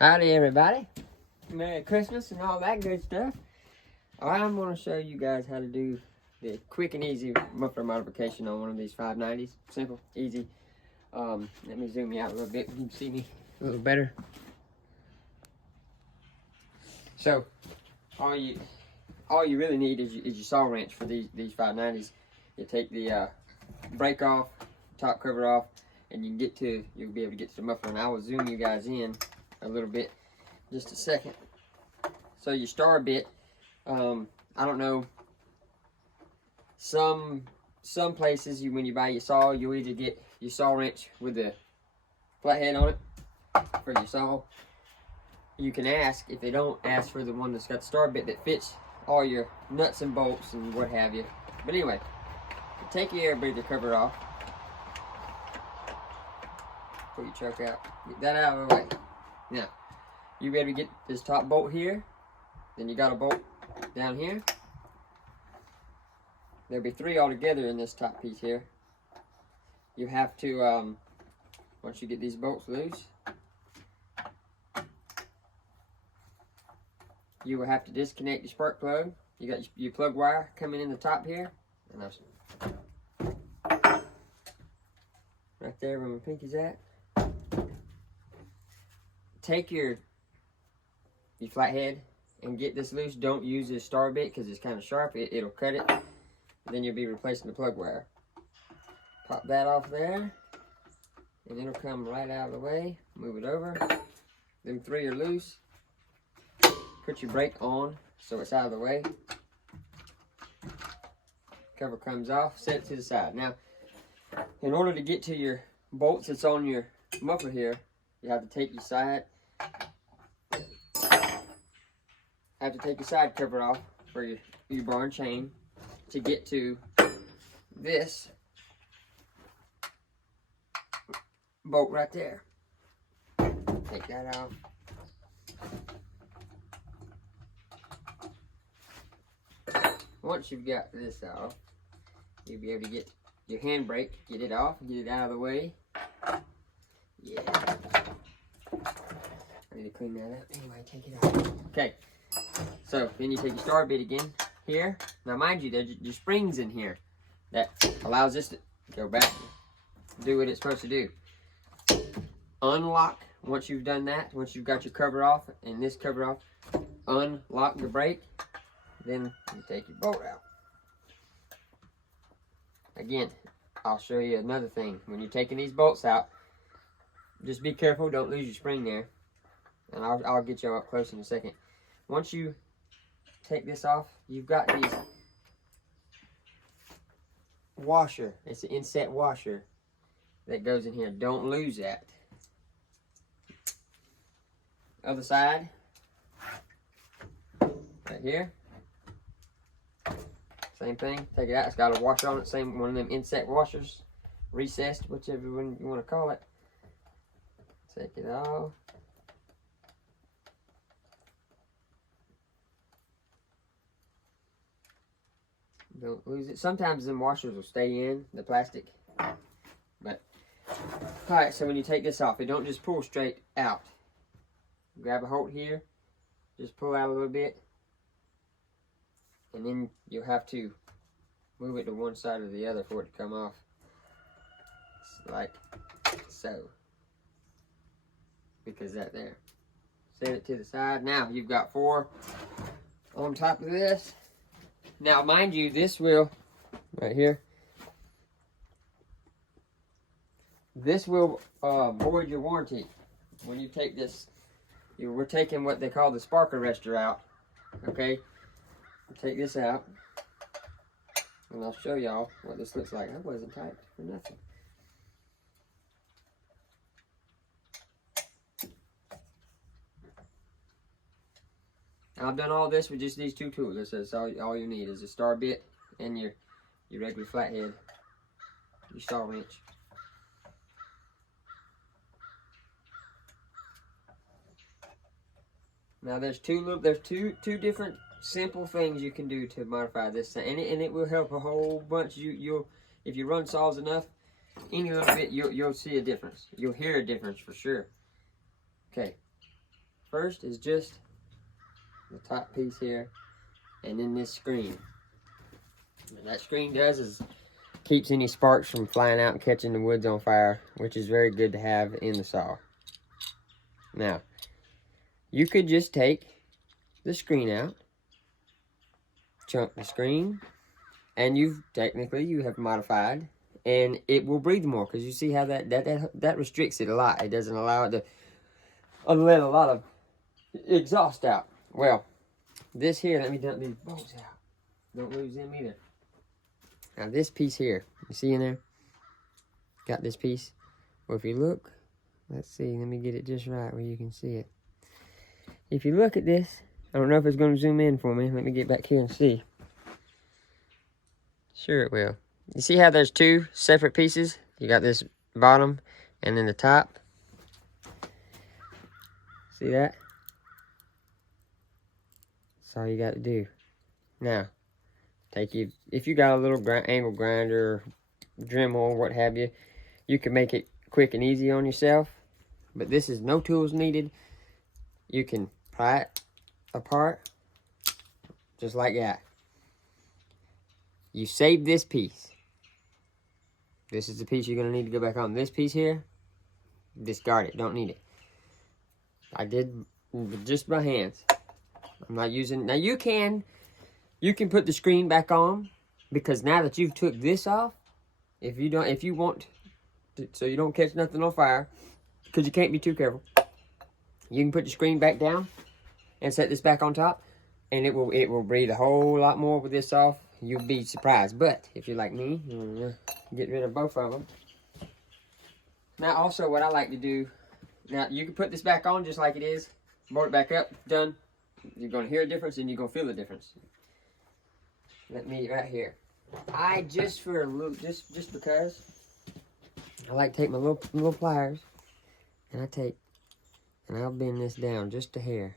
Howdy everybody. Merry Christmas and all that good stuff. I'm going to show you guys how to do the quick and easy muffler modification on one of these 590s. Simple, easy. Let me zoom you out a little bit so you can see me a little better. So, all you really need is your saw wrench for these 590s. You take the brake off, top cover off, and you'll be able to get to the muffler. And I will zoom you guys in a little bit, just a second. So your star bit, I don't know, some places when you buy your saw, you'll either get your saw wrench with the flathead on it for your saw. You can ask, if they don't, ask for the one that's got the star bit that fits all your nuts and bolts and what have you. But anyway, take your air breather cover off, pull your chuck out, get that out of the way. Now, you ready to get this top bolt here, then you got a bolt down here. There'll be 3 altogether in this top piece here. You have to, once you get these bolts loose, you will have to disconnect your spark plug. You got your plug wire coming in the top here, and right there where my pinky's at. Take your flathead and get this loose. Don't use this star bit because it's kind of sharp. It'll cut it. Then you'll be replacing the plug wire. Pop that off there, and it'll come right out of the way. Move it over. Them 3 are loose. Put your brake on so it's out of the way. Cover comes off. Set it to the side. Now, in order to get to your bolts that's on your muffler here, you have to take your side. Have to take your side cover off for your bar and chain to get to this bolt right there. Take that off. Once you've got this off, you'll be able to get your handbrake, get it off, get it out of the way. Yeah. I need to clean that up. Anyway, take it off. Okay. So then you take your star bit again here. Now mind you, there's your springs in here that allows this to go back, do what it's supposed to do. Unlock, once you've done that, once you've got your cover off and this cover off, unlock the brake. Then you take your bolt out. Again, I'll show you another thing. When you're taking these bolts out, just be careful, don't lose your spring there. And I'll get you up close in a second. Once you take this off, you've got these washer. It's an inset washer that goes in here. Don't lose that. Other side, right here. Same thing. Take it out. It's got a washer on it. Same one of them inset washers, recessed, whichever one you want to call it. Take it off. Don't lose it. Sometimes them washers will stay in the plastic. But alright, so when you take this off, it don't just pull straight out. Grab a hold here, just pull out a little bit, and then you'll have to move it to one side or the other for it to come off. Like so. Because that there. Set it to the side. Now you've got 4 on top of this. Now mind you, this will, right here, this will void your warranty. When you take this, we're taking what they call the spark arrestor out. Okay? Take this out, and I'll show y'all what this looks like. I wasn't typed for nothing. I've done all this with just these 2 tools. That's all you need is a star bit and your regular flathead, your saw wrench. Now there's two different simple things you can do to modify this, and it will help a whole bunch. If you run saws enough, any little bit, you'll see a difference. You'll hear a difference for sure. Okay, first is just the top piece here, and then this screen. And that screen does is keeps any sparks from flying out and catching the woods on fire, which is very good to have in the saw. Now, you could just take the screen out, chunk the screen, and you have modified, and it will breathe more, because you see how that restricts it a lot. It doesn't allow it to let a lot of exhaust out. Well, this here, let me dump these bolts out. Don't lose them either. Now this piece here, you see in there? Got this piece. Well, if you look, let's see, let me get it just right where you can see it. If you look at this, I don't know if it's going to zoom in for me. Let me get back here and see. Sure it will. You see how there's two separate pieces? You got this bottom and then the top. See that? That's all you got to do. Now, if you got a little angle grinder, Dremel, what have you, you can make it quick and easy on yourself. But this is no tools needed. You can pry it apart just like that. You save this piece. This is the piece you're going to need to go back on. This piece here, discard it. Don't need it. I did just by hands. I'm not using. Now you can put the screen back on, because now that you've took this off, if you want to, so you don't catch nothing on fire, because you can't be too careful, you can put the screen back down and set this back on top, and it will breathe a whole lot more with this off. You'll be surprised. But if you're like me, get rid of both of them. Now also what I like to do, now you can put this back on just like it is, bolt it back up, done. You're going to hear a difference and you're going to feel the difference. Let me, right here. I just for a little, just because, I like to take my little pliers, and I'll bend this down just a hair,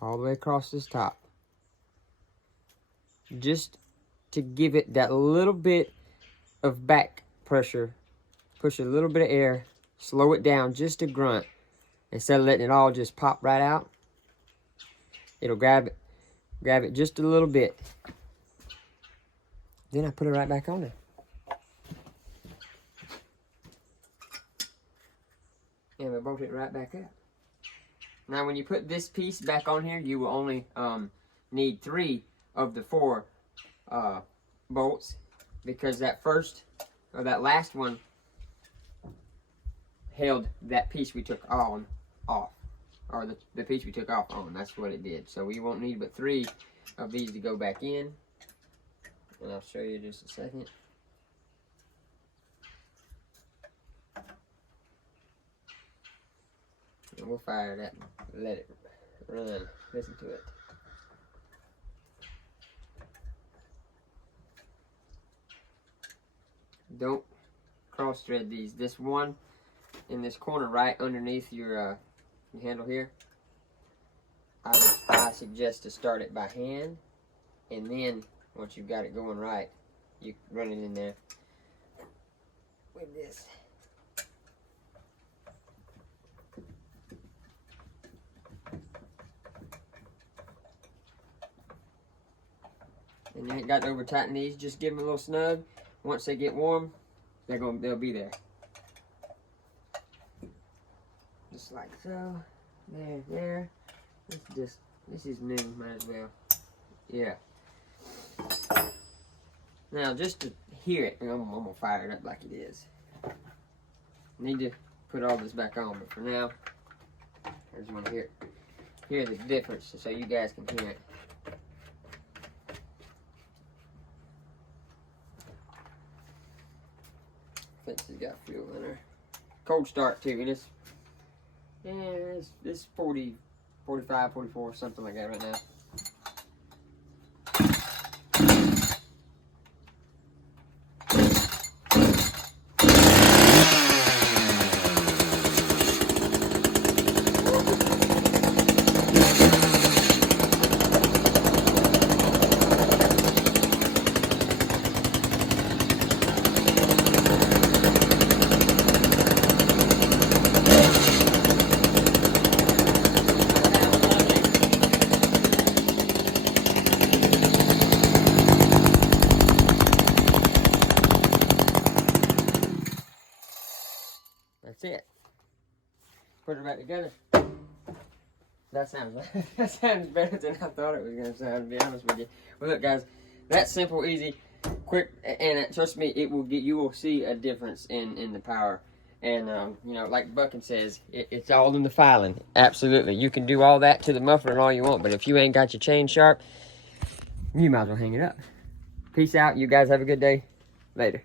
all the way across this top, just to give it that little bit of back pressure, push a little bit of air, slow it down just a grunt, instead of letting it all just pop right out. It'll grab it just a little bit. Then I put it right back on there. And we bolt it right back up. Now when you put this piece back on here, you will only need 3 of the 4 bolts, because that last one held that piece we took off, or the piece we took off on. That's what it did. So we won't need but 3 of these to go back in, and I'll show you just a second. And we'll fire that, let it run. Listen to it. Don't cross thread these. This one in this corner right underneath your handle here, I suggest to start it by hand, and then once you've got it going right, you run it in there with this. And you ain't got to over tighten these, just give them a little snug. Once they get warm, they'll be there. Just like so. There. This is new, might as well. Yeah. Now just to hear it, I'm gonna fire it up like it is. Need to put all this back on, but for now, I just want to hear the difference so you guys can hear it. Fence has got fuel in her. Cold start too, and it's 40, 45, 44, something like that right now. That's it. Put it back together. That sounds better than I thought it was gonna sound, to be honest with you. Well, look, guys, that's simple, easy, quick, and trust me, you will see a difference in the power. And you know, like Buckin says, it's all in the filing. Absolutely, you can do all that to the muffler and all you want, but if you ain't got your chain sharp, you might as well hang it up. Peace out. You guys have a good day. Later.